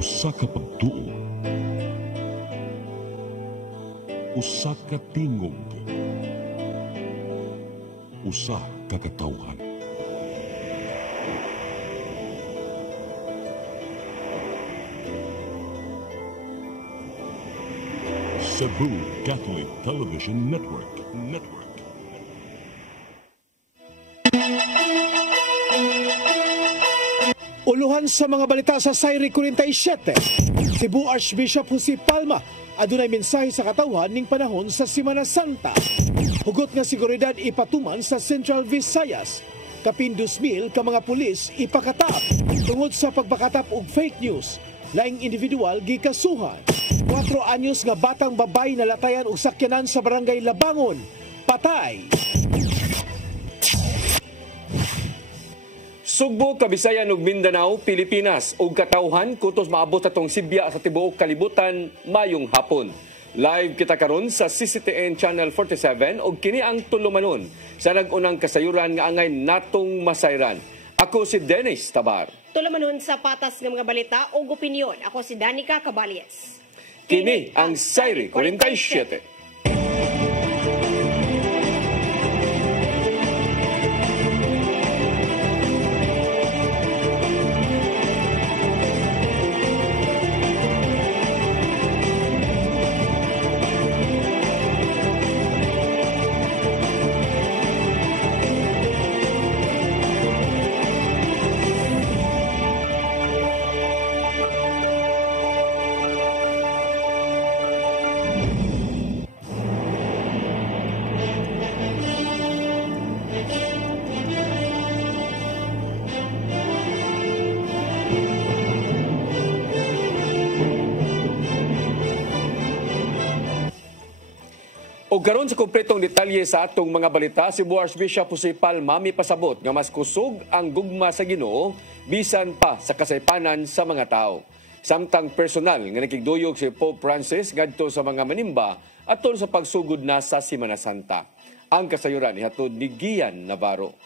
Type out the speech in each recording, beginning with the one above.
Usa ka pagtuo, usa ka tingog, usa ka katawhan. Cebu Catholic Television Network. Uluhan sa mga balita sa Sayri 47. Cebu Archbishop Jose Palma adunay mensahe sa katawhan ning panahon sa Semana Santa. Hugot nga seguridad ipatuman sa Central Visayas. Kapin 2,000 ka mga pulis ipakatap tungod sa pagpakatap og fake news. Laing individual gikasuhan. 4 anyos nga batang babay na latayan og sakyanan sa barangay Labangon. Patay. Sugbo, Kabisayan ug Mindanao, Pilipinas ug katawhan kutos maabot atong Sibya sa tibuok kalibutan mayong hapon. Live kita karon sa CCTN Channel 47 ug kini ang tulumanon sa nag-unang kasayuran nga angay natong masayran. Ako si Dennis Tabar. Tulumanon sa patas ng mga balita o opinyon. Ako si Danica Caballes. Kini ang Sayri 47. O karon sa kompletong detalye sa atong mga balita, Cebu Archbishop Jose Palma mipasabot nga mas kusog ang gugma sa Ginoo bisan pa sa kasaypanan sa mga tao. Samtang personal nga nakigduyog si Pope Francis ngadto sa mga manimba atol sa pagsugod na sa Semana Santa. Ang kasayuran ihatod ni Gian Navarro.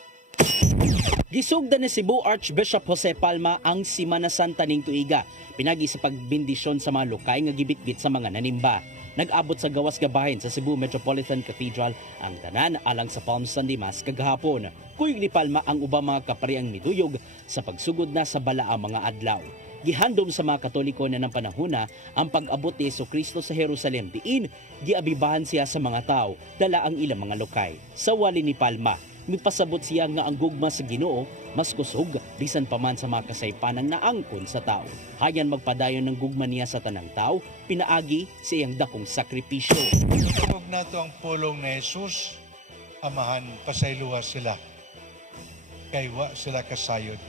Gisugdan ni Cebu Archbishop Jose Palma ang Semana Santa ning tuiga, pinagi sa pagbindisyon sa mga lokay nga gibitbit sa mga nanimba. Nag-abot sa gawas gabahin sa Cebu Metropolitan Cathedral ang tanan alang sa Palm Sunday Mass kagahapon. Kuyog ni Palma ang ubang mga kapariang miduyog sa pagsugod na sa balaang mga adlaw. Gihandom sa mga Katoliko na ng panahona ang pag-abot ni Jesucristo sa Jerusalem diin giabibahan siya sa mga tao dala ang ilang mga lokay. Sa wali ni Palma, mipasabot siya nga ang gugma sa Ginoo mas kusog bisan pa man sa mga kasaypanang naangkon sa tao. Hayan magpadayon ng gugma niya sa tanang tao, pinaagi sa iyang dakong sakripisyo. Tugog na ito ang pulong ni Jesus, Amahan, pasayluwa sila. Kay wa sila kasayod.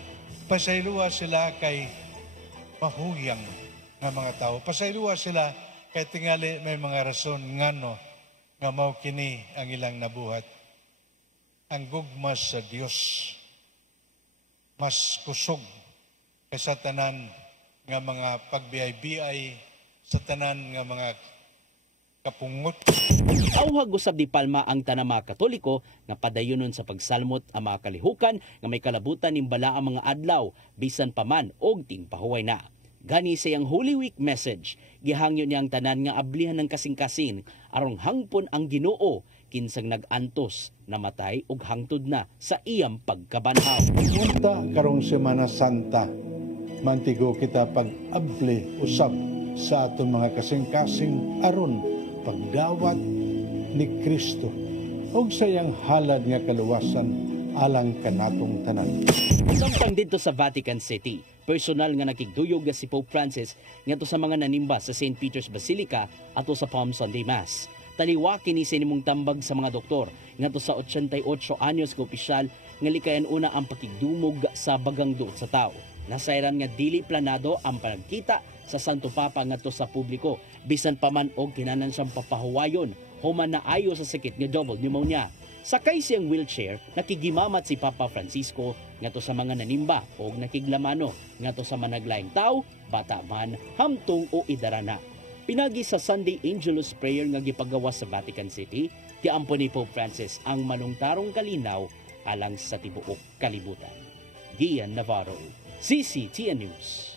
Pasayluwa sila kay mahuyang ng mga tao. Pasayluwa sila kay tingali may mga rason ngano nga mao kini ang ilang nabuhat. Ang gugma sa Dios mas kusog kaysa tanan nga mga pagbiyay-biyay sa tanan nga mga kapungot. Auhag usab di Palma ang tanang mga Katoliko nga padayonon sa pagsalmot ang mga kalihukan nga may kalabutan ning bala ang mga adlaw bisan pa man og tingpahuway na. Gani sa iyang Holy Week message, gihangyo niya ang tanan nga ablihan ng kasing-kasing aron hangpon ang Ginoo kinsang nag-antos namatay ug hangtod na sa iyang pagkabanhaw. Punta karong Semana Santa, mantigo kita pag-abli usab sa atong mga kasing-kasing aron pagdawat ni Kristo ug sa iyang halad nga kaluwasan alang kanatong tanan. Samtang dito sa Vatican City, personal nga nakigduyog si Pope Francis ngadto sa mga nanimba sa St. Peter's Basilica ato sa Palm Sunday Mass. Taliwa kini sa inimong tambag sa mga doktor ngadto sa 88 anyos nga opisyal nga likayan una ang pakigdumog sa bagang duot sa tao. Nasayran nga dili planado ang panagkita sa Santo Papa ngadto sa publiko bisan pa man og kinanan siyang papahuwayon human na ayo sa sakit nga double pneumonia. Sakay siyang wheelchair, nakigimamat si Papa Francisco ngadto sa mga nanimba o nakiglamano ngadto sa managlaing tao, bata man, hamtong o idarana. Pinagi sa Sunday Angelus Prayer nga gipagawa sa Vatican City, giampo ni Pope Francis ang manungtarong kalinaw alang sa tibuok kalibutan. Gian Navarro, CCTN News.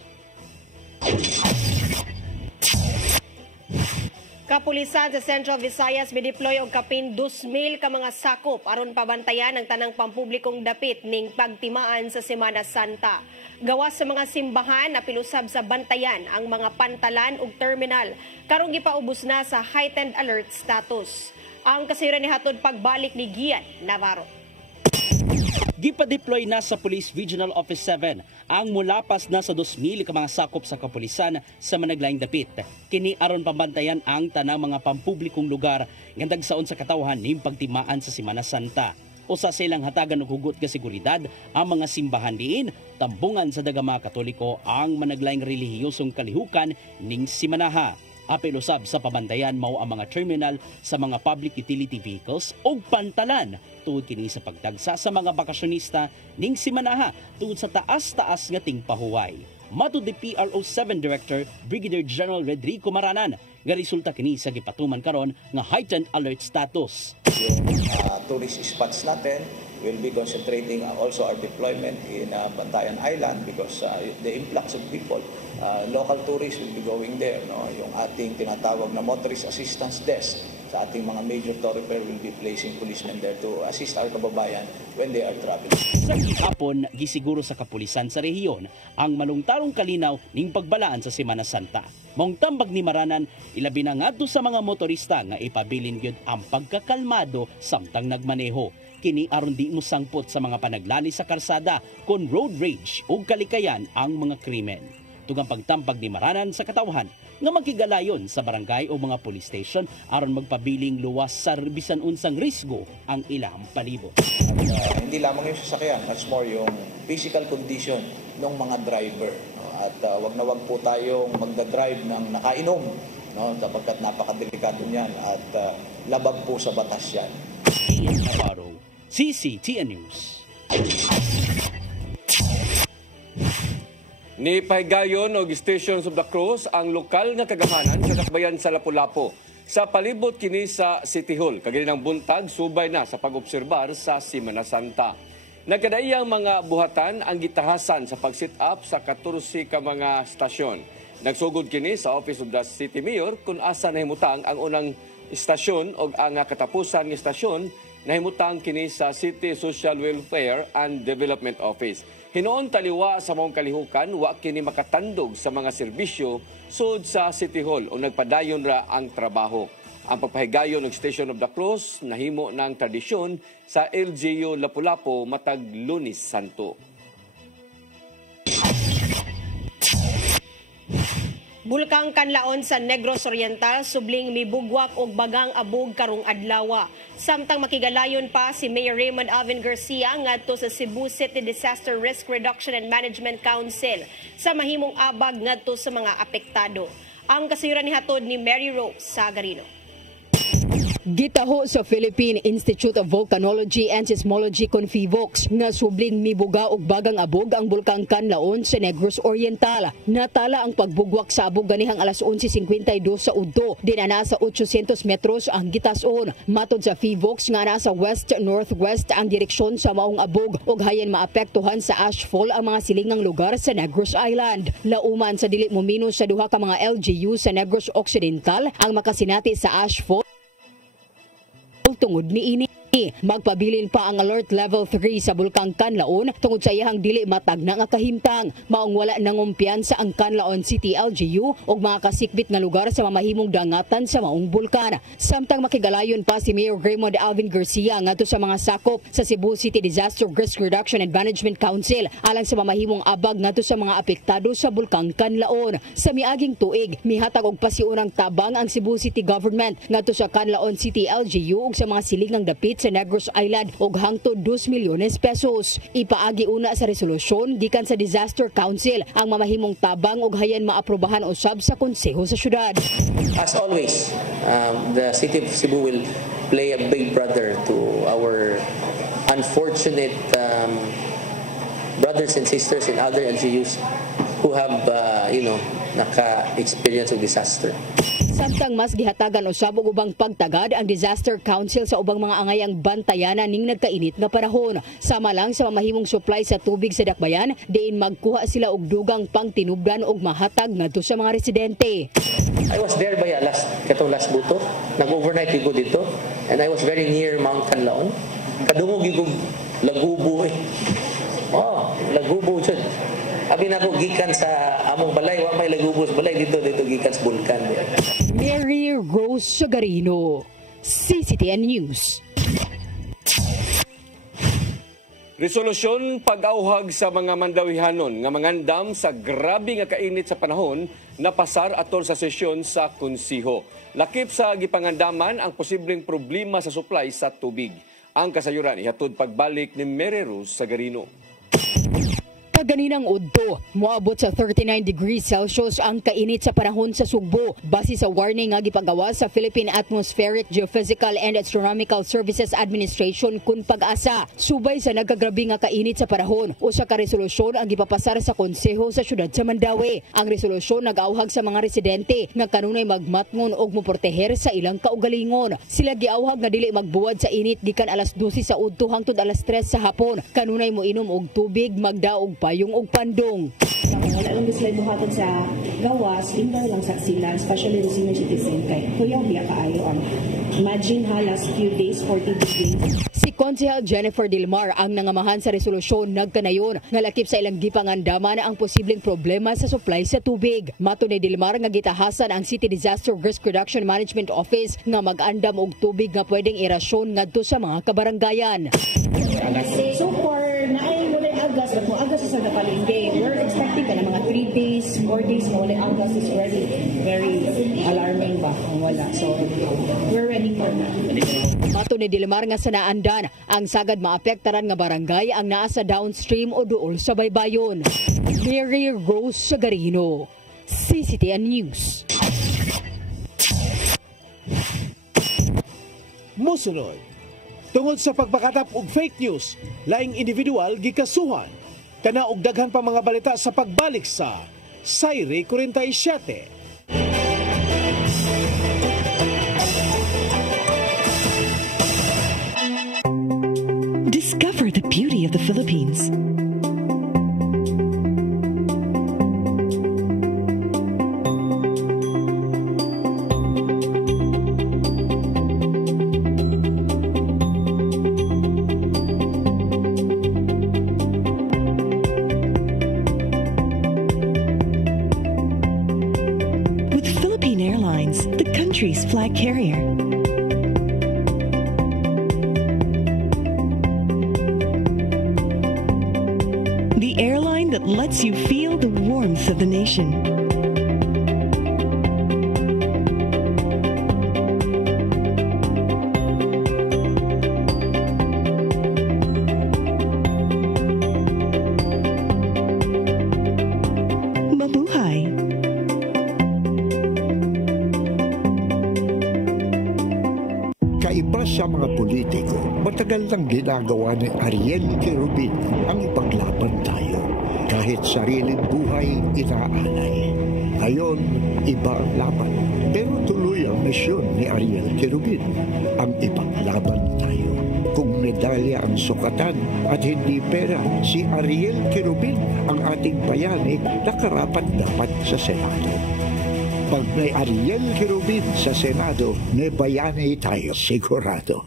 Kapulisan sa Central Visayas mideploy og kapin 2,000 ka mga sakop aron pabantayan ang tanang pampublikong dapit ning pagtimaan sa Semana Santa. Gawas sa mga simbahan na pilusab sa bantayan ang mga pantalan ug terminal karong gipaubos na sa heightened alert status. Ang kasayuran ni hatod pagbalik ni Gian Navarro. Gipa-deploy na sa Police Regional Office 7 ang mulapas na sa 2,000 ka mga sakop sa kapulisan sa managlaing dapit. Kini aron pambantayan ang tanang mga pampublikong lugar nga dagsaon sa katawhan ning pagtimaan sa Semana Santa. Usa silang hatagan og hugot ka seguridad ang mga simbahan diin, tambungan sa daghang mga Katoliko ang managlaing relihiyosong kalihukan ning simanaha. Apil usab sa pabantayan mao ang mga terminal sa mga public utility vehicles o pantalan tungod kini sa pagtagsa sa mga bakasyonista ning simanaha tungod sa taas-taas nga tingpahuway. Matud ni PRO7 Director Brigadier General Rodrigo Maranan nga resulta kini sa gipatuman karon nga heightened alert status. Yung tourist spots natin will be concentrating also our deployment in Bantayan Island because the influx of people, local tourists will be going there. No? Yung ating tinatawag na motorist assistance desk sa ating mga major thoroughfare will be placing policemen there to assist our kababayan when they are traveling. Sa gihapon, gisiguro sa kapulisan sa rehiyon ang malungtarong kalinaw ning pagbalaan sa Semana Santa. Maong tambag ni Maranan, ilabi na ngadto sa mga motorista nga ipabilin gyud ang pagkakalmado samtang nagmaneho. Kini aron di mo sangpot sa mga panaglali sa karsada kon road rage o kalikayan ang mga krimen. Tugang pagtampag ni Maranan sa katawhan nga magkigalayon sa barangay o mga police station aron magpabiling luwas sa bisan unsang risgo ang ilang palibot. Hindi lamang yung sasakyan, much more yung physical condition ng mga driver. At wag na wag po tayong magdadrive ng nakainom, no? Sapagkat napakadelikado niyan at labag po sa batas yan. Ian Navarro, CCTN News. Ni pahigayon og Stations of the Cross ang lokal nga kagahanan sa Dakbayan sa Lapu-Lapu. Sa palibot kini sa City Hall, kaganinang buntag subay na sa pag-obserbar sa Semana Santa. Nagkadaiyang mga buhatan ang gitahasan sa pag-sit up sa 14 ka mga stasyon. Nagsugod kini sa Office of the City Mayor kung asa nahimutang ang unang istasyon o ang katapusan ng istasyon nahimutang kini sa City Social Welfare and Development Office. Hinoon taliwa sa maong kalihukan, wa kini makatandog sa mga serbisyo sud sa City Hall o nagpadayon ra ang trabaho. Ang pagpahigayon ng Station of the Cross nahimo ng tradisyon sa LGU Lapu-Lapu matag Lunes Santo. Bulkang Kanlaon sa Negros Oriental subling mibugwak og bagang abog karong adlaw. Samtang makigalayon pa si Mayor Raymond Alvin Garcia ngadto sa Cebu City Disaster Risk Reduction and Management Council sa mahimong abag ngadto sa mga apektado. Ang kasayuran ni hatod ni Mary Rose Sagarino. Gitaho sa Philippine Institute of Volcanology and Seismology Confivox nga subling mibuga og bagang abog ang bulkang Kanlaon sa Negros Oriental. Natala ang pagbugwak sa abog ganihang alas 11:52 sa udto. Dinana sa 800 metros ang gitason. Matod sa Fivox nga nasa west-northwest ang direksyon sa maong abog ug hayan maapektuhan sa ashfall ang mga silingang lugar sa Negros Island. Lauman sa dili momino sa duha ka mga LGU sa Negros Occidental ang makasinati sa ashfall tungod ni ini. Magpabilin pa ang alert level 3 sa bulkang Kanlaon tungod sa iyang dili matag na nga kahimtang. Maong wala nangumpiyan sa ang Kanlaon City LGU ug mga kasikbit nga lugar sa mamahimong dangatan sa maong bulkan. Samtang makigalayon pa si Mayor Raymond Alvin Garcia ngadto sa mga sakop sa Cebu City Disaster Risk Reduction and Management Council alang sa mamahimong abag ngadto sa mga apektado sa bulkang Kanlaon. Sa miaging tuig, mihatag og pasiunang tabang ang Cebu City Government ngadto sa Kanlaon City LGU ug sa mga silingang dapit sa Negros Island og hangtod 2 milyones pesos. Ipaagi una sa resolusyon gikan sa Disaster Council ang mamahimong tabang og hayan maaprobahan usab sa konseho sa syudad. As always, the City of Cebu will play a big brother to our unfortunate brothers and sisters in other LGUs who have naka-experience of disaster. Samtang mas gihatagan usab og ubang pagtagad ang Disaster Council sa ubang mga angayang bantayanan ning nagkainit nga panahon. Sama lang sa mamahimong supply sa tubig sa dakbayan, diin magkuha sila og dugang pangtinubdan og mahatag ngadto sa mga residente. I was there by last buto. Nag-overnight ko dito and I was very near Mount Canlaon. Kadungog yung lagubo eh. Oh, lagubo dyan. Abi na ko gikan sa among balay, wa may lagubo sa balay dito gikan sa bulkan. Mary Rose Sagarino, CCTN News. Resolusyon pag-auhag sa mga mandawihanon nga mangandam sa grabe nga kainit sa panahon na pasar atol sa sesyon sa konsiho. Lakip sa gipangandaman ang posibleng problema sa supply sa tubig. Ang kasayuran ihatod pagbalik ni Mary Rose Sagarino. Kaganinang udto, moabot sa 39 degrees Celsius ang kainit sa panahon sa Sugbo base sa warning nga gipagawa sa Philippine Atmospheric, Geophysical and Astronomical Services Administration kun pag-asa. Subay sa nagkagrabe nga kainit sa panahon, usa ka resolusyon ang gipapasar sa konseho sa syudad sa Mandawi. Ang resolusyon nag-auhag sa mga residente nga kanunay magmatngon og moproteher sa ilang kaugalingon. Sila giauhag nga dili magbuwad sa init gikan alas 12 sa udto hangtod alas 3 sa hapon. Kanunay mo inom og tubig, magdaog payong og pandong. Wala lang sila buhaton sa gawas, indoor lang sa sila, especially the senior citizen. Kaya kuyaw biya kaayo ang imagine ha, last few days, 40 degrees. Si Konsehal Jennifer Dilmar ang nangamahan sa resolusyon nagkanayon nga lakip sa ilang gipangandaman ang posibleng problema sa supply sa tubig. Mato ni Dilmar nga gitahasan ang City Disaster Risk Reduction Management Office nga mag-andam og tubig nga pwedeng irasyon ngadto sa mga kabaranggayan. So for agas sa napalingge, we're expecting ka na mga 3 days, 4 days na wala agas is very alarming ba kung wala. So we're ready for that. Mato ni Dilmar nga sa naandan, ang sagad maapektaran nga barangay ang naa sa downstream o duol sa baybayon. Mary Rose Sagarino, CCTN News. Musunod, tungod sa pagpakatap og fake news, laing individual gikasuhan. Kana og daghan pa mga balita sa pagbalik sa Sayri 47. Discover the beauty of the Philippines. Country's flag carrier. The airline that lets you feel the warmth of the nation. Sa mga politiko, matagal nang ginagawa ni Ariel Querubin ang ipaglaban tayo. Kahit sariling buhay inaalay. Ngayon, iba ang laban. Pero tuloy ang misyon ni Ariel Querubin, ang ipaglaban tayo. Kung medalya ang sukatan at hindi pera, si Ariel Querubin, ang ating bayani, nakarapat dapat sa Senado. Pag may Ariel Querubin sa Senado, may bayani tayo sigurado.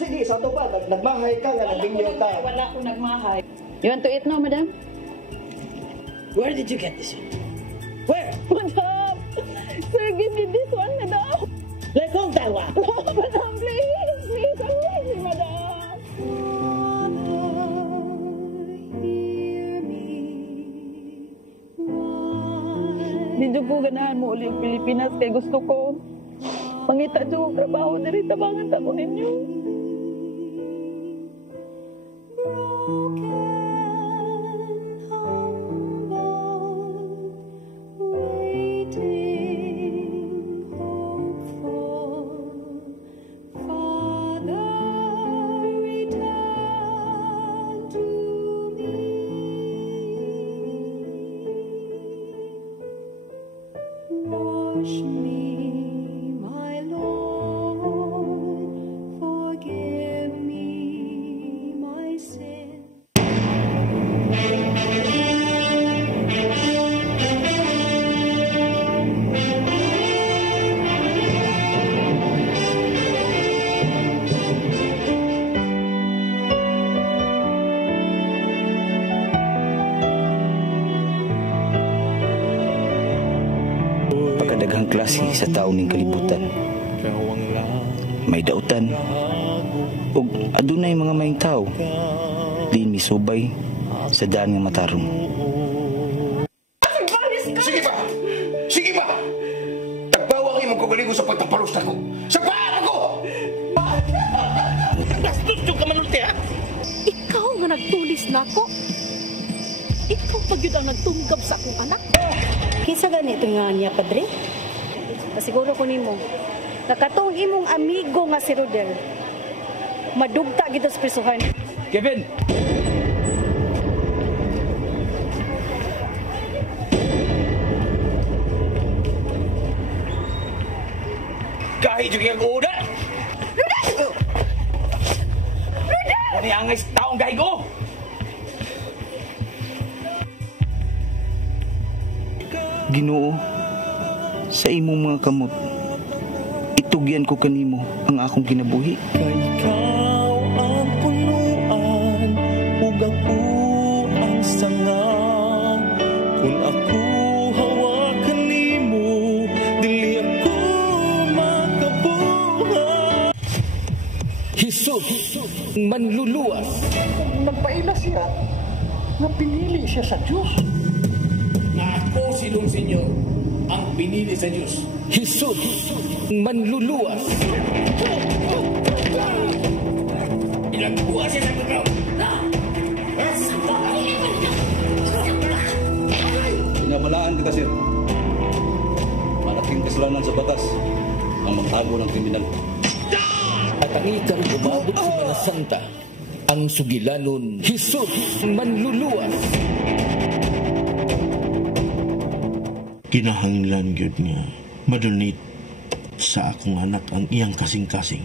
Sige, sa to pa, nagmahay ka nga, nagbingyo ka. Wala akong nagmahay. You want to eat now, madam? Where did you get this one? Where? Madam! Sir, give me this one, madam. kong tawa. Madam, please, please, madam. Medyo ko ganahan mo uli yung Pilipinas kay gusto ko mangita dyan ang trabaho na rin tabangan ako ninyo. Wash me, my Lord, forgive me my sin. Pagkadaghang klase sa taon ning kalibutan. May dautan ug adunay mga maayong tao diin misubay sa daan nga matarong. Sige ba? Sige ba? Tagbawang imong kagaligo sa pagtapalos na ko. Sa paa ko! Bastos yung kamanulti, ha? Ikaw nga nagtulis na ko. Ikaw pag yun ang nagtunggab sa akong anak. Kisa ganito nga niya, padre? Pasiguro ko nimo. Nakatong imong amigo nga si Rodel. Madugta gito sa prisuhan. Kevin! Kahit yung yung uda! Rodel! Rodel! Ano yung angay taong gahi ko? Ginoo, sa imong mga kamot, itugyan ko kanimo ang akong kinabuhi. Ikaw ang punuan, ug ako ang sanga. Kung ako hawakan nimo, dili ako makabuhat. Hisod, manluluwas. Nagpaila siya, nga pinili siya sa Diyos. Ako silong senyor ang pinili sa Diyos. Hisod, manluluwas. Ilagbuha siya sa pagkaw. Pinabalaan kita, sir. Malaking kasalanan sa batas ang magtago ng kriminal. At ang itang umabot sa mga santa, ang sugilanon, Hisod, manluluwas. Kinahanglan gyud nga madunit sa akong anak ang iyang kasing-kasing.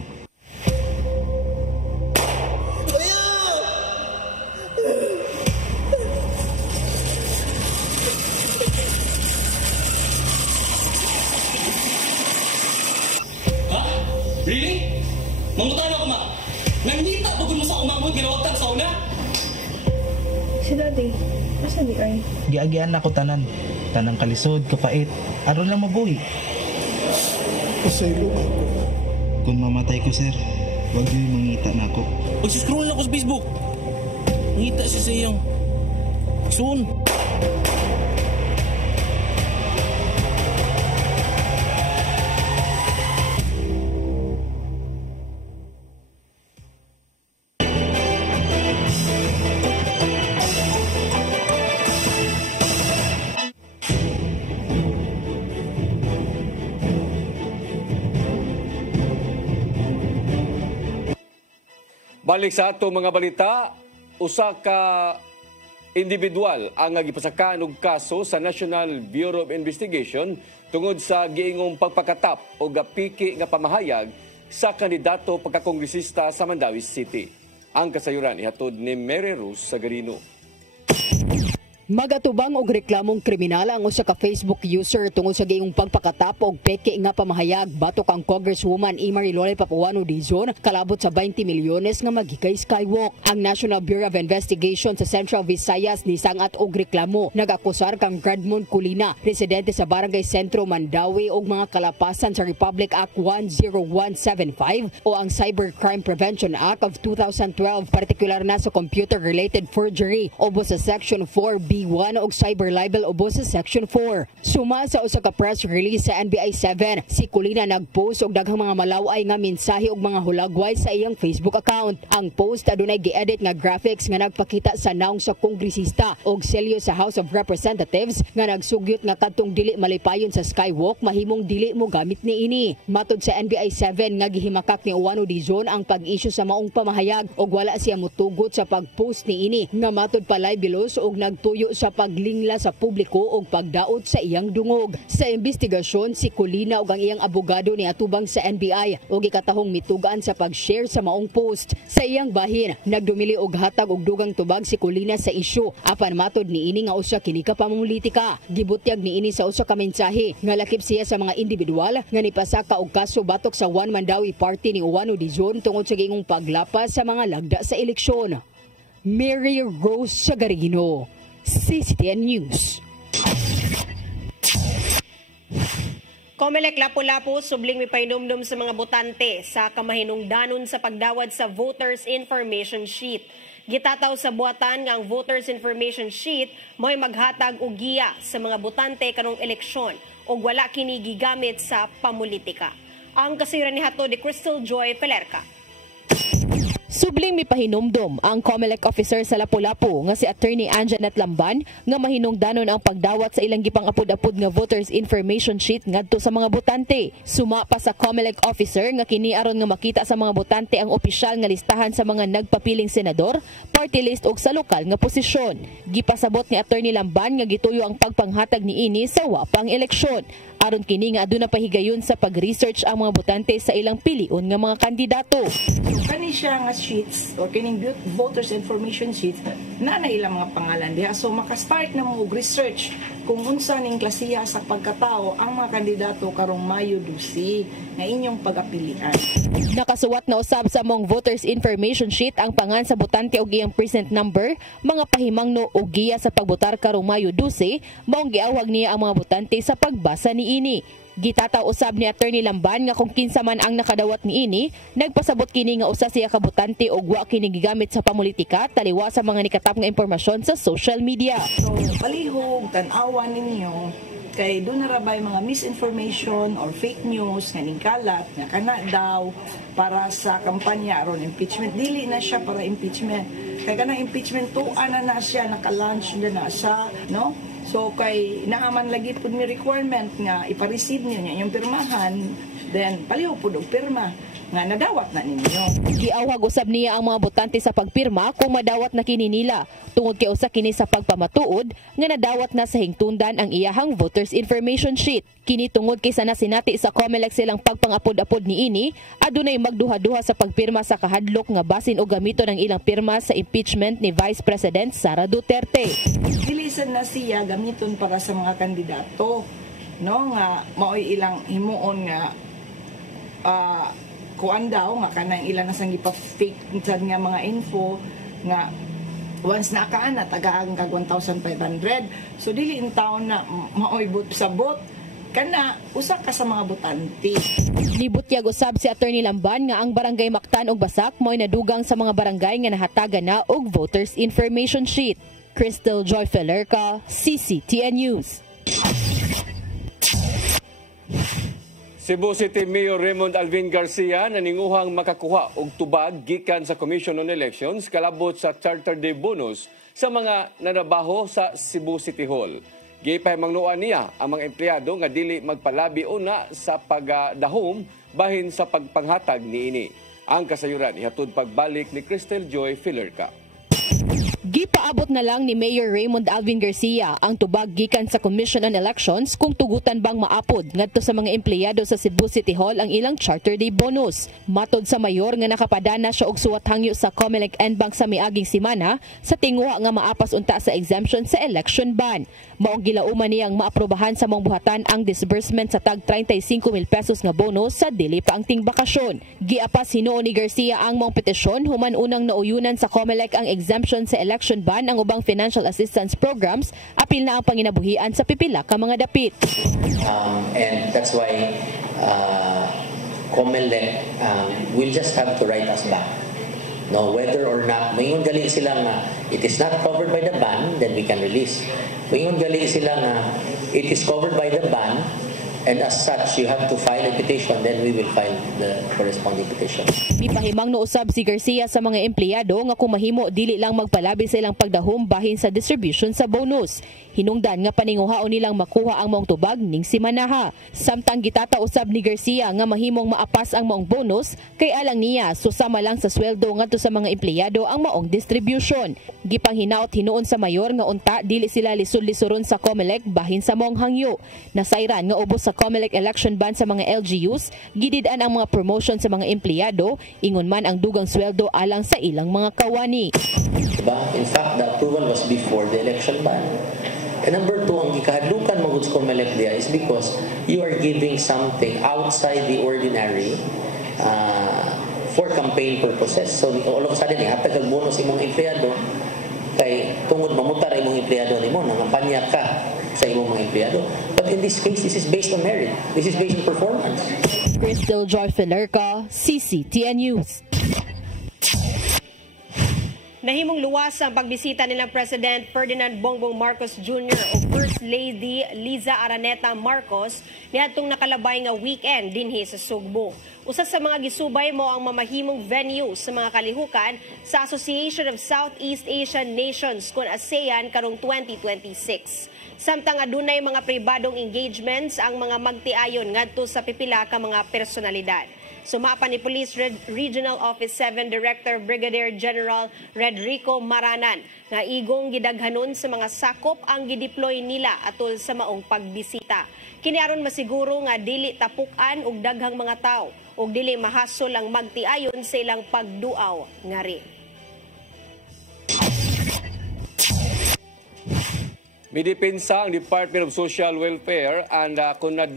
Ha? Really? Mangutan ako, ma. Nangita pagod mo sa umamon, ginawagtan sa una? Si Daddy, asa ni Ay? Giagian ako tanan. Tanang kalisod, kapait. Aron lang mabuhi. Pasaylo ako. Kung mamatay ko, sir, huwag niyo mangita na ako. Mag-scroll na ako sa Facebook. Ngita siya sa iyong. Soon. Balik sa ato mga balita, usa ka individual ang gipasakan og kaso sa National Bureau of Investigation tungod sa giingong pagpakatap o gapiki nga pamahayag sa kandidato pagkakongresista sa Mandawi City. Ang kasayuran ihatod ni Mary Rose Sagarino. Magatubang og reklamong kriminal ang usa ka Facebook user tungod sa gayong pagpakatap og peke nga pamahayag batok ang Congresswoman Imari Lola Papuano Dizon kalabot sa 20 milyones nga magikay skywalk. Ang National Bureau of Investigation sa Central Visayas ni sangat og reklamo. Nag-akusar kang Gradmon Culina, residente sa Barangay Sentro Mandawi og mga kalapasan sa Republic Act 10175 o ang Cybercrime Prevention Act of 2012, partikular na sa computer-related forgery obo sa Section 4B1 og cyber libel ubos sa Section 4. Suma sa usa ka press release sa NBI-7, si Culina nagpost og daghang mga malaway nga mensahe og mga hulagway sa iyang Facebook account. Ang post adunay gi-edit nga graphics nga nagpakita sa naong sa kongresista og selyo sa House of Representatives nga nagsugyot nga kadtong dili malipayon sa skywalk mahimong dili mo gamit niini. Matod sa NBI-7 nga gihimakak ni Uwano Dizon ang pag-issue sa maong pamahayag og wala siya motugot sa pag-post niini nga matod pa libelos og nagtuyo sa paglingla sa publiko og pagdaot sa iyang dungog. Sa investigasyon, si Culina ug ang iyang abogado ni atubang sa NBI og ikatahong mitugaan sa pag-share sa maong post. Sa iyang bahin, nagdumili og hatag og dugang tubag si Culina sa isyu apan matod niini nga usa kini ka pamumulitika. Gibutyag niini sa usa ka mensahe nga lakip siya sa mga individual nga nipasaka og kaso batok sa One Mandawi Party ni Uwano Dizon tungod sa gingong paglapas sa mga lagda sa eleksyon. Mary Rose Sagarino, CCTN News. Comelec Lapu-Lapu subling mipainomdom sa mga botante sa kamahinungdanon sa pagdawat sa Voters Information Sheet. Gitataw sa buhatan nga ang Voters Information Sheet mo'y maghatag og giya sa mga botante kanong eleksyon ug wala kini gigamit sa pamulitika. Ang kasayuran ni hato ni Crystal Joy Pelerca. Subling mipahinumdom ang Comelec officer sa Lapu-Lapu nga si Attorney Anjanet Lamban nga mahinungdanon ang pagdawat sa ilang gipang-apod-apod nga Voters Information Sheet ngadto sa mga botante. Suma pa sa Comelec officer nga kini aron nga makita sa mga botante ang opisyal nga listahan sa mga nagpapiling senador, party list ug sa lokal nga posisyon. Gipasabot ni Attorney Lamban nga gituyo ang pagpanghatag niini sa wapang eleksyon. Aron kini nga aduna pahigayon sa pag-research ang mga botante sa ilang pilion nga mga kandidato. Kani siya nga sheets or kining voters information sheets na ilang mga pangalan diha, so maka-start na mo og research kung unsa ning klasiya sa pagkatao ang mga kandidato karong Mayo 12 nga inyong pag-apilian. Nakasuwat na usab sa mong voters information sheet ang pangan sa botante og iyang present number, mga pahimangno og giya sa pagbotar karong Mayo 12, maong giawag niya ang mga botante sa pagbasa niini. Gitataw usab ni Attorney Lamban nga kung kinsa man ang nakadawat niini, nagpasabot kini nga usa siya ka botante og wa kini gigamit sa pamulitika taliwa sa mga nikatap nga impormasyon sa social media. So, palihog tan-awan ninyo kay doon na rabay mga misinformation or fake news nga ningkalat nga kana daw para sa kampanya aron impeachment. Dili na siya para impeachment. Kay kana impeachment tuan na siya, naka-launch na siya, no? So kay naaman lagi pud mi requirement nga ipa-receive niyo yung pirmahan, then palihog pud og pirma nga nadawat na ninyo. Giawhag usab niya ang mga botante sa pagpirma kung madawat na kini nila tungod kay usa kini sa pagpamatuod nga nadawat na sa hingtundan ang iyahang voters information sheet. Kini tungod kay sana sinati sa Comelec silang pagpangapod-apod niini, adunay magduha-duha sa pagpirma sa kahadlok nga basin og gamiton ang ilang pirma sa impeachment ni Vice President Sara Duterte. Dilisan na siya gamiton para sa mga kandidato, no, nga maoy ilang himuon nga kuan daw nga kanang ilan nasang gipa-fake nga mga info nga once na kaana tagaan kag 1,500, so dili in taon na maoy but sa bot kana usa ka sa mga botante. Nibutyag usab si Attorney Lamban nga ang barangay Mactan ug Basak mo'y nadugang sa mga barangay nga nahatagan na og voters information sheet. Crystal Joy Pelerca, CCTN News. Cebu City Mayor Raymond Alvin Garcia naninguhang makakuha og tubag gikan sa Commission on Elections kalabot sa Charter Day bonus sa mga nanabaho sa Cebu City Hall. Gipahimangnuan niya ang mga empleyado nga dili magpalabi una sa pagdahom bahin sa pagpanghatag niini. Ang kasayuran ihatod pagbalik ni Crystal Joy Pelerca. Gipaabot na lang ni Mayor Raymond Alvin Garcia ang tubag gikan sa Commission on Elections kung tugutan bang maapod ngadto sa mga empleyado sa Cebu City Hall ang ilang Charter Day bonus. Matod sa mayor nga nakapadana siya og suwat hangyo sa COMELEC NBank sa miaging semana sa tingwa nga maapas unta sa exemption sa election ban. Maong gilauman niyang maaprobahan sa mga buhatan ang disbursement sa tag 35,000 pesos nga bonus sa dili pa ang ting bakasyon. Giapas hinuon ni Garcia ang mga petisyon human unang nauyunan sa COMELEC ang exemption sa election ban ang ubang financial assistance programs, apil na ang panginabuhian sa pipila ka mga dapit. And that's why COMELEC will just have to write us back. No, whether or not, mayroon galing sila nga it is not covered by the ban, then we can release. Mayroon galing sila nga it is covered by the ban, and as such, you have to file a petition, then we will file the corresponding petition. Mipahimang nousab si Garcia sa mga empleyado nga kung mahimo dili lang magpalabi sa ilang pagdahom bahin sa distribution sa bonus. Hinungdan nga paninguhaon nilang makuha ang maong tubag ning simanaha. Samtang gitatausab ni Garcia nga mahimong maapas ang maong bonus kay alang niya susama lang sa sweldo ngadto sa mga empleyado ang maong distribution. Gipanghinaot hinuon sa mayor nga unta dili sila lisod-lisoron sa COMELEC bahin sa maong hangyo. Nasayran nga ubos sa COMELEC election ban sa mga LGUs, gidid-an ang mga promotion sa mga empleyado, ingon man ang dugang sweldo alang sa ilang mga kawani. In fact, the approval was before the election ban. And number two, ang ikahadlukan mo sa COMELEC dia is because you are giving something outside the ordinary for campaign purposes. So all of a sudden, hatag ang bonus imong empleyado kay tungod mamutar imong empleyado nimo nangampanya ka sa imong mga empleyado. But in this case, this is based on merit. This is based on performance. Crystal Joy Filerca, CCTN News. Nahimong luwas ang pagbisita nilang President Ferdinand Bongbong Marcos Jr. o First Lady Liza Araneta Marcos niadtong nakalabay nga weekend dinhi sa Sugbo. Usa sa mga gisubay mo ang mamahimong venue sa mga kalihukan sa Association of Southeast Asian Nations kun ASEAN karong 2026. Samtang adunay mga pribadong engagements ang mga magtiayon ngadto sa pipila ka mga personalidad. Sumapa ni Police Regional Office 7 Director Brigadier General Redrico Maranan nga igong gidaghanon sa mga sakop ang gideploy nila atol sa maong pagbisita. Kiniaron masiguro nga dili tapukan og daghang mga tao ug dili mahasol ang magtiayon sa ilang pagduaw ngari. Midepensa ang Department of Social Welfare and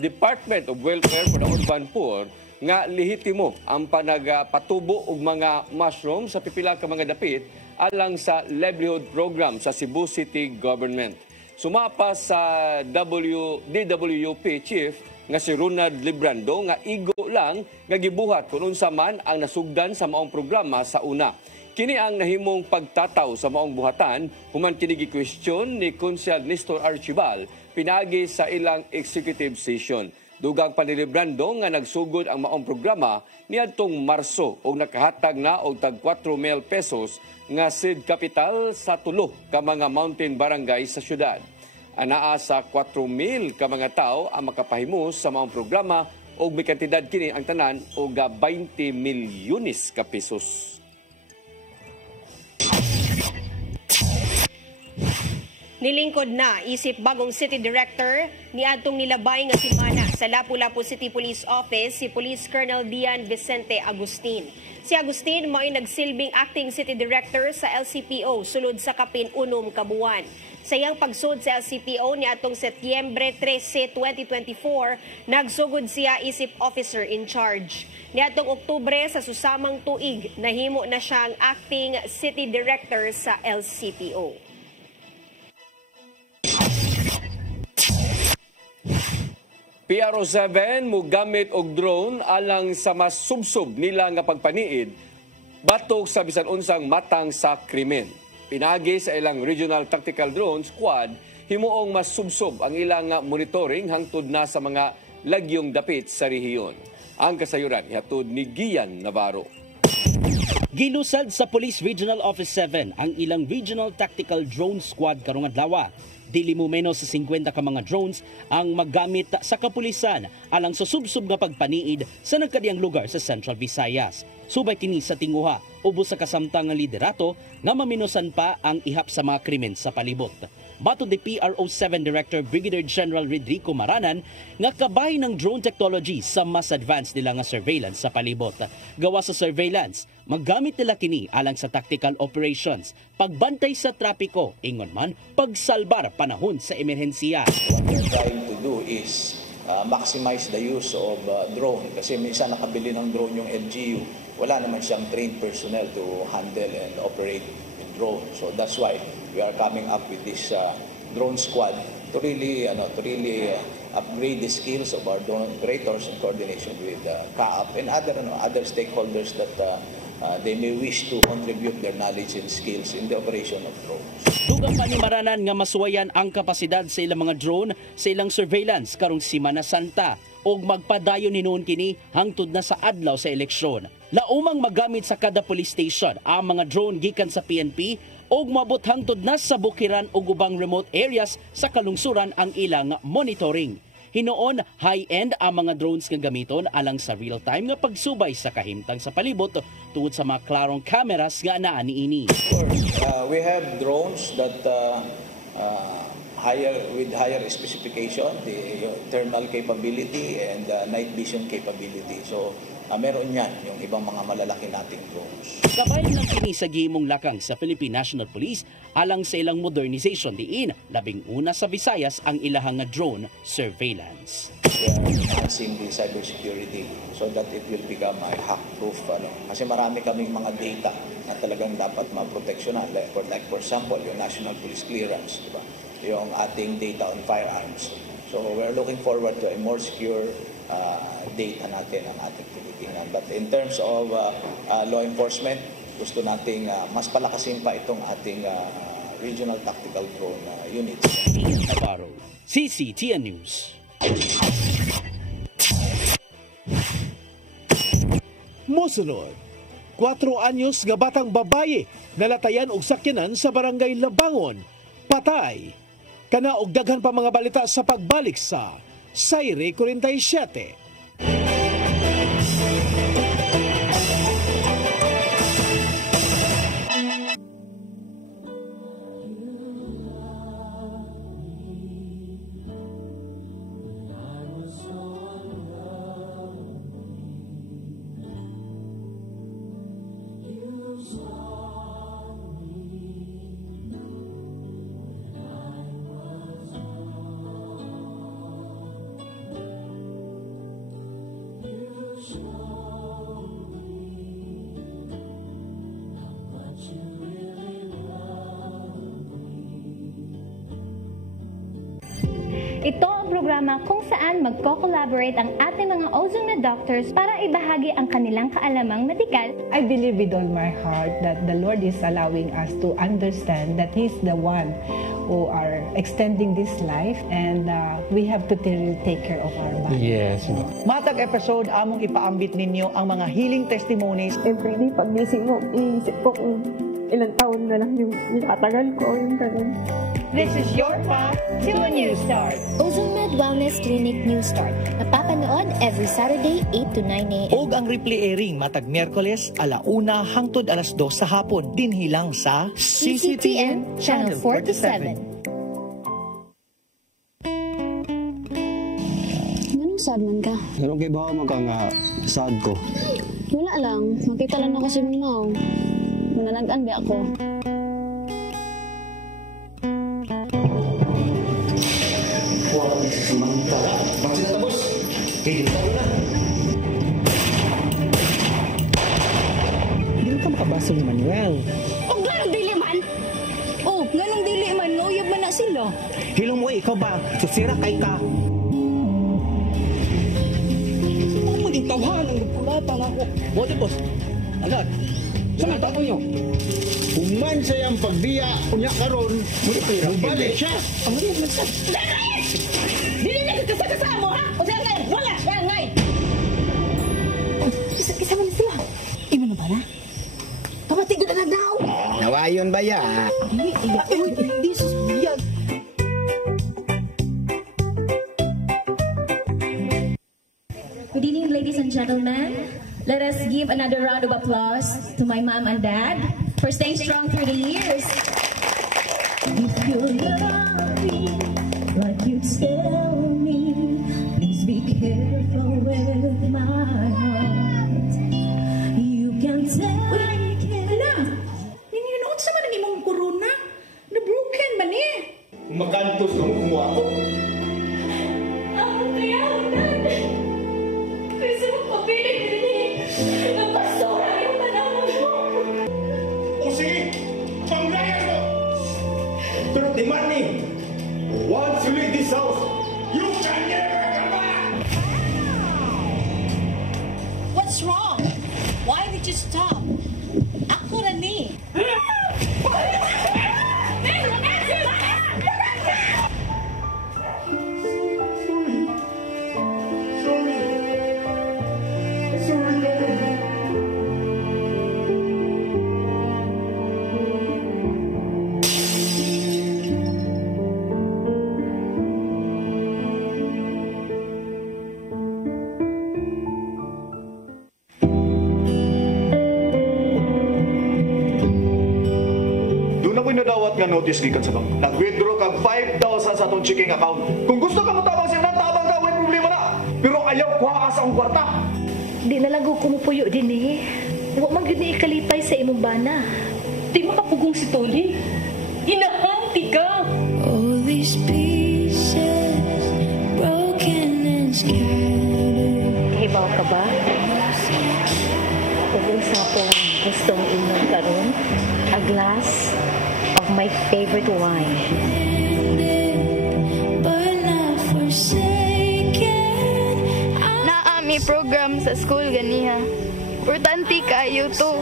Department of Welfare for the Urban Poor nga lehitimo ang panagpatubo og mga mushroom sa pipila ka mga dapit alang sa livelihood program sa Cebu City Government. Sumapa sa DWUP Chief nga si Ronald Librando nga igo lang nga gibuhat kung unsa man ang nasugdan sa maong programa sa una. Kini ang nahimong pagtataw sa maong buhatan human kini gi-question ni Consul Nestor Archibal pinagi sa ilang executive session. Dugang panilibrando nga nagsugod ang maong programa niadtong Marso og nakahatag na og tag 4,000 pesos nga seed capital sa tulo ka mga mountain barangay sa syudad. Anaa sa 4,000 ka mga tao ang makapahimos sa maong programa og may kantidad kini ang tanan og 20 milyones ka pesos. Nilingkod na isip bagong City Director ni adtong nilabay nga semana sa Lapu-Lapu City Police Office si Police Colonel Dian Vicente Agustin. Si Agustin mao'y nagsilbing acting City Director sa LCPO sulod sa kapin 6 ka buwan. Sa iyang pagsud sa LCPO ni atong Setyembre 13, 2024, nagsugod siya isip officer in charge. Ni atong Oktubre sa susamang tuig, nahimo na siyang acting City Director sa LCPO. PRO7 mo gamit og drone alang sa mas subsob nila nga pagpaniid batok sa bisan unsang matang sa krimen. Pinagi sa ilang Regional Tactical Drone Squad, himuong mas subsob ang ilang monitoring hangtod na sa mga lagyong dapit sa rehiyon. Ang kasayuran ihatod ni Gian Navarro. Gilusad sa Police Regional Office 7 ang ilang Regional Tactical Drone Squad karong adlaw. Dili mo menos sa 50 ka mga drones ang maggamit sa kapulisan alang sa subsub nga pagpaniid sa nagkadiyang lugar sa Central Visayas. Subay kini sa tinguha, ubos sa kasamtang nga liderato nga maminusan pa ang ihap sa mga krimen sa palibot. Bato de PRO7 Director Brigadier General Rodrigo Maranan nga kabay ng drone technology sa mas advanced nila nga surveillance sa palibot. Gawa sa surveillance, maggamit nila kini alang sa tactical operations, pagbantay sa trapiko, ingon man pagsalbar panahon sa emerhensiya. What we're trying to do is maximize the use of drone kasi minsan nakabili ng drone yung LGU, wala naman siyang trained personnel to handle and operate the drone. So that's why we are coming up with this drone squad to really upgrade the skills of our drone operators in coordination with CAAP and other stakeholders that they may wish to contribute their knowledge and skills in the operation of drones. Dugang pa ni Maranan nga masuwayan ang kapasidad sa ilang mga drone sa ilang surveillance karong Semana Santa og magpadayon hinuon kini hangtod na sa adlaw sa eleksyon. Laumang magamit sa kada police station ang mga drone gikan sa PNP og mabot hangtod na sa bukiran ug ubang remote areas sa kalungsuran ang ilang monitoring. Hinoon, high-end ang mga drones nga gamiton alang sa real-time nga pagsubay sa kahimtang sa palibot tungod sa mga klarong cameras nga naa niini. We have drones that with higher specification, the thermal capability and night vision capability. So meron yan yung ibang mga malalaki nating drones. Kabayan ng kini sa gihimong lakang sa Philippine National Police alang sa ilang modernization diin, labing una sa Visayas ang ilahang nga drone surveillance. We are enhancing the cybersecurity so that it will become a hack-proof. Kasi marami kaming mga data na talagang dapat maproteksyonan. Like for example, yung National Police Clearance, diba? Yung ating data on firearms. So we're looking forward to a more secure data natin ang ating tinitingnan. But in terms of law enforcement, gusto nating mas palakasin pa itong ating regional tactical drone units. Ian Navarro, CCTN News. Mosunod, 4 anyos nga batang babaye nalatayan og sakyanan sa barangay Labangon, patay. Kana og daghan pa mga balita sa pagbalik sa Sayre 47. Ito ang programa kung saan magko-collaborate ang ating mga ozone na doctors para ibahagi ang kanilang kaalamang medikal. I believe with all my heart that the Lord is allowing us to understand that He's the one who are extending this life and we have to take care of our body. Yes. Matag episode, among ipaambit ninyo ang mga healing testimonies. Every day, pag-gising mo, iisip ko kung ilang taon na lang yung itatagal ko, yung ganun. This is your path to a new start. Ozone Med Wellness Clinic New Start. Napapanood every Saturday, 8 to 9 a.m. Og ang replay airing matag Miyerkules, 1:00 hangtod 2:00 sa hapon. Dinhi lang sa CCTN Channel 47. Anong sad man ka? Pero kay bawa mo ka nga sad ko. Wala lang. Makita lang ako si Minaw. Manalagaan ba ako? Samantala. Bakit na tapos? Kaya dito na. Hindi ka makabasa ni Manuel. O ganong dili man? O, ganong dili man. Nauyab man na sila. Hilong mo, ikaw ba? Susira kay ka. Sino mo maging tawhan? Ang pulata na ako. Bote, boss. Agad. Saan ata ko nyo? Human sayang pagbiya, unya karon, balik siya. Ang mga nagsa. Dili na kasama mo, ha? O siya ngayon, wala, yan ngayon. Isa mo na sila. Imo na ba na? Pamatigod na daw. Nawayon ba ya? Hindi, sus, biyag. gentlemen, let us give another round of applause to my mom and dad for staying strong through the years. If you love me like you tell me, please be careful with my heart. You can take it. Hala, nininood sa man ang imong corona. Na-broken man eh. Makantos kung kumuha ko. Ako kaya, Dad. Kasi magpapilit din eh. Nagpasura yung tanawan mo. O sige, panglayan mo! Pero demanding, once you leave this house, you can never come back! What's wrong? Why did you stop? Ako na ni. Nadawat nga notice gikan sa bank. Nag-withdraw kag 5,000 sa atong checking account. Kung gusto ka mo tabang sila, tabang ka, may problema na. Pero ayaw kuha sa akong kwarta. Di nalago kumupuyo din eh. Huwag man gini ikalipay sa imong bana. Di makapugong si Toli. Inahanti ka. All these pieces broken and scattered. Kahibaw ka ba? Kung sa po gustong inom karon, a glass of my favorite wine. Naami program sa school ganiha. Importante kayo to.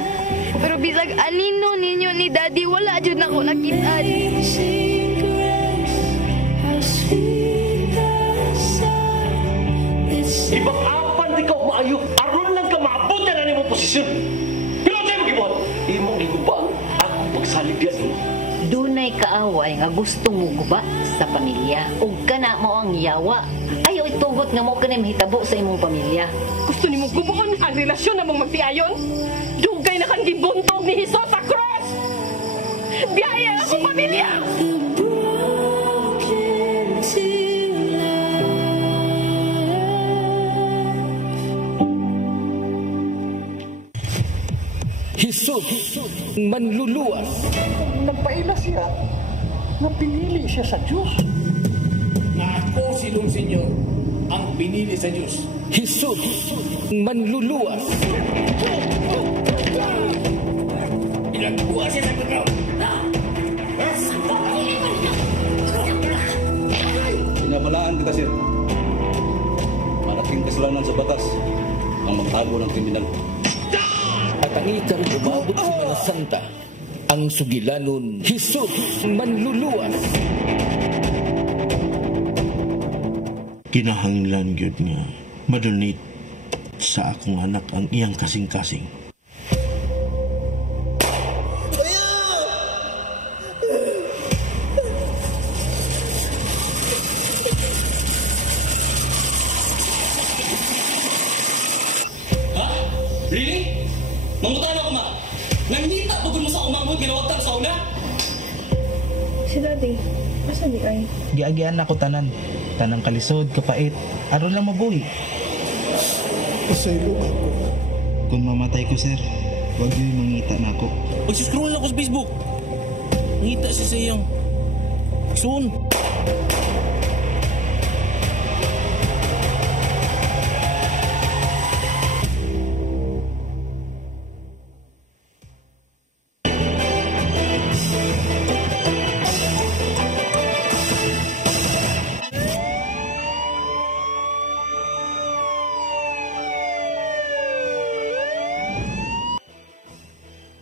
Pero bisag anino ninyo ni Daddy, wala jud nako nakita. Ibang apan di ka maayo, aron lang ka maabot na nimo posisyon. Pero tayo magibot. Imong giguba ako pagsalig diyan mo. Dunay kaaway nga gusto mo guba sa pamilya ug kana mo ang yawa. Ayaw itugot nga mo kanay mahitabo sa imong pamilya. Gusto nimo gubuon ang relasyon namong magtiayon? Dugay na kang gibuntog ni Hesus sa cross. Biyaya ang pamilya. Hesus manluluwas. Nagpaila siya na pinili siya sa Diyos. Na ako silong Senyor ang pinili sa Diyos. Hesus manluluwas. Pinagbuha siya sa pagkaw. Pinabalaan kita, sir. Malaking kasalanan sa batas ang magtago ng kriminal. At ang ikang umabot sa mga santa, ang sugilanon, Hesus manluluwas. Kinahanglan gyud nga madonate sa akong anak ang iyang kasing-kasing. Really? Mangutana ko, ma. Nangita pagod mo sa umamot, ginawagtang sa una? Si Daddy, asan di ay? Giagian ako tanan. Tanang kalisod, kapait. Aron lang mabuhi. Pasaylo ako. Kung mamatay ko, sir, huwag yun mangita na ako. Mag-scroll lang ako sa Facebook. Ngita siya sa iyang. Soon.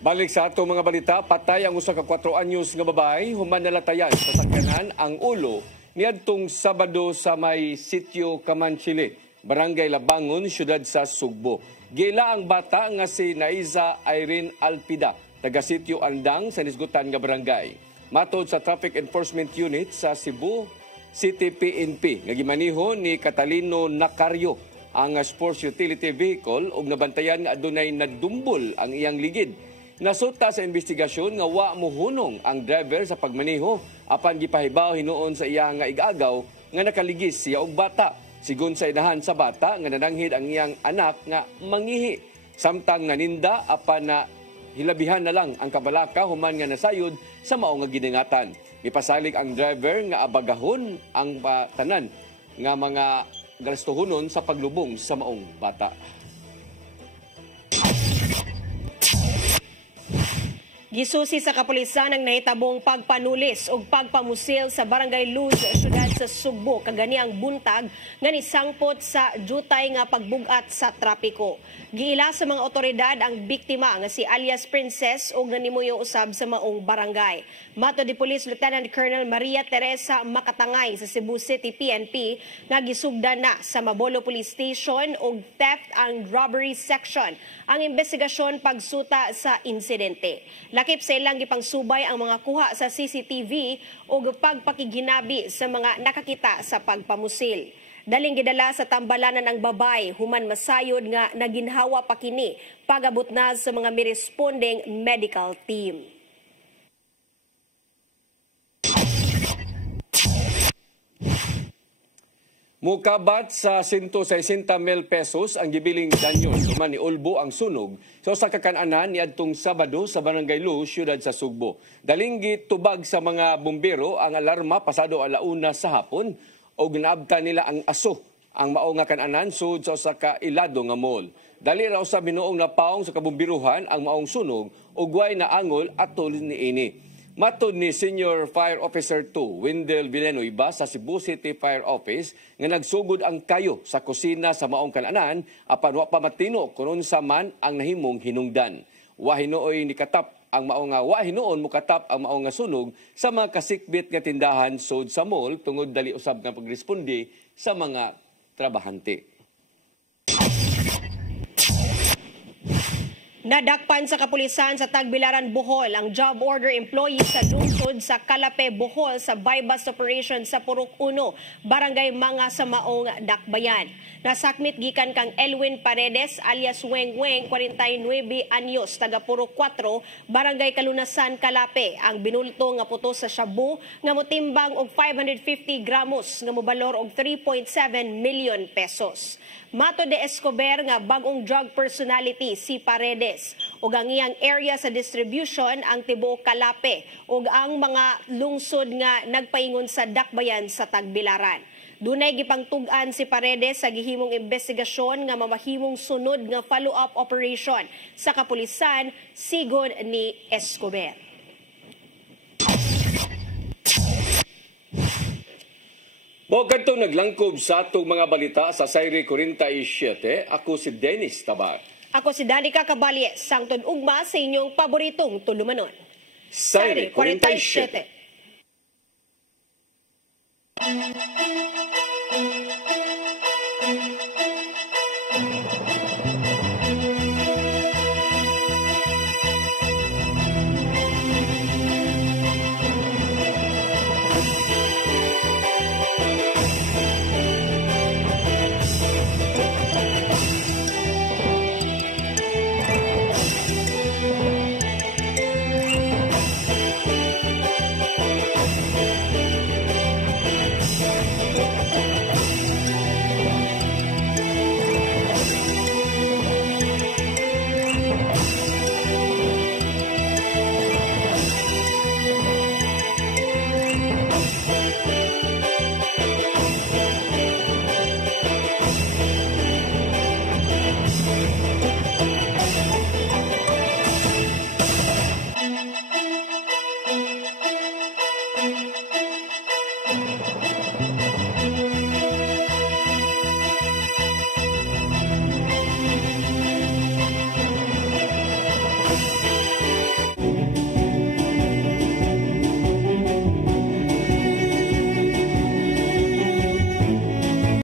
Balik sa ato mga balita, patay ang usa ka 4 anyos nga babae human nalatayan sa sakyanan ang ulo niadtong Sabado sa may sitio Kamanchili, Barangay Labangon, siyudad sa Sugbo. Gila ang bata nga si Naiza Irene Alpida, taga sitio Andang sa nisgutan nga barangay. Matod sa Traffic Enforcement Unit sa Cebu City PNP, nga gimaniho ni Catalino Nacaryo ang sports utility vehicle ug nabantayan nga adunay nadumbol ang iyang ligid. Nasuta sa investigasyon nga wa mohunong ang driver sa pagmaneho apan gipahibaw hinuon sa iya nga igagaw nga nakaligis siya og bata. Sigon sa inahan sa bata nga nananghid ang iyang anak nga mangihi. Samtang naninda apan na hilabihan na lang ang kabalaka human nga nasayod sa mao nga gidingatan. Ipasalig ang driver nga abagahon ang tanan nga mga gastuhonon sa paglubong sa maong bata. Gisusi sa kapulisan ang nahitabong pagpanulis o pagpamusil sa Barangay Luz, syudad sa Sugbo, kagani ang buntag nga nisangpot sa jutay nga pagbugat sa trapiko. Giila sa mga otoridad ang biktima nga si alias Princess o ganimuyo usab sa maong barangay. Mato di Police Lieutenant Colonel Maria Teresa Makatangay sa Cebu City PNP nga gisugdan na sa Mabolo Police Station og theft and robbery section ang investigasyon pagsuta sa insidente. Lakip sa ilang gipangsubay ang mga kuha sa CCTV o pagpakiginabi sa mga nakakita sa pagpamusil. Daling gidala sa tambalanan ang babay, human masayod nga naginhawa pa kini pagabot na sa mga miresponding medical team. Mukabat sa 160,000 pesos ang gibiling danyon human ni Ulbo ang sunog sa kakananan ni adtong Sabado sa Barangay Luz, syudad sa Sugbo. Daling gitubag sa mga bumbero ang alarma pasado 1:00 sa hapon o ginaabta nila ang aso ang mao nga kananan sud sa usa ka ilado nga mall. Dali raw sa binuong napaong sa kabumbiruhan ang maong sunog ug way na angol atol niini. Matod ni Senior Fire Officer 2, Wendell Villanueva sa Cebu City Fire Office nga nagsugod ang kayo sa kusina sa maong kananan apan wa pa matino kung unsa man ang nahimong hinungdan. Wa hinuoy ni katap ang maong nga wa hinuon mo katap ang maong nga sunog sa mga kasikbit nga tindahan sud sa mall tungod dali usab nga pagresponde sa mga trabahante. Nadakpan sa kapulisan sa Tagbilaran, Bohol ang job order employee sa lungsod sa Calape, Bohol sa bypass operation sa Purok 1, Barangay Manga sa Maong Dakbayan. Nasakmit gikan kang Elwin Paredes alias Weng Weng, 49 anyos, taga Purok 4, Barangay Kalunasan, Calape. Ang binulto nga puto sa shabu nga motimbang og 550 gramos nga mobalor og 3.7 million pesos. Mato de Escobar nga bagong drug personality si Paredes ug ang iyang area sa distribution ang tibuok Calape ug ang mga lungsod nga nagpaingon sa dakbayan sa Tagbilaran. Dunay gipangtug-an si Paredes sa gihimong investigasyon nga mamahimong sunod nga follow-up operation sa kapulisan sigon ni Escobar. Bogad itong naglangkob sa atong mga balita sa Sayre 47. Ako si Dennis Tabar. Ako si Danica Caballes, sangtod ugma sa inyong paboritong tulumanon. Sayre 47.